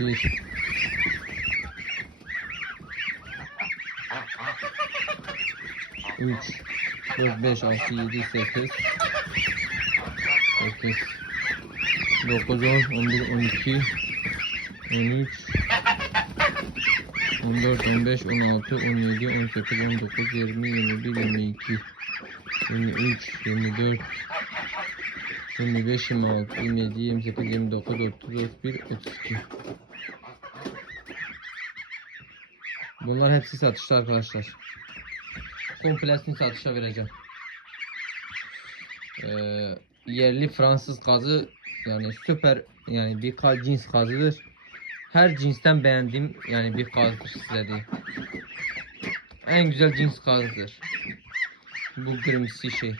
Üç, dört, beş, altı, yedi, sekiz, sekiz, dokuz, on, on bir, on iki, on üç, on dört, on beş, on altı, on yedi, on sekiz, on dokuz, yirmi, yirmi bir, yirmi iki, yirmi üç, yirmi dört, 25, 26, 27, 28, 29, 30, 31, 32. Bunlar hepsi satışta arkadaşlar. Komplesini satışa vereceğim. Ee, yerli Fransız kazı yani süper yani bir kaz cins kazıdır. Her cinsten beğendiğim yani bir kazdır size diyeyim. En güzel cins kazıdır. Bu kırmızı şey.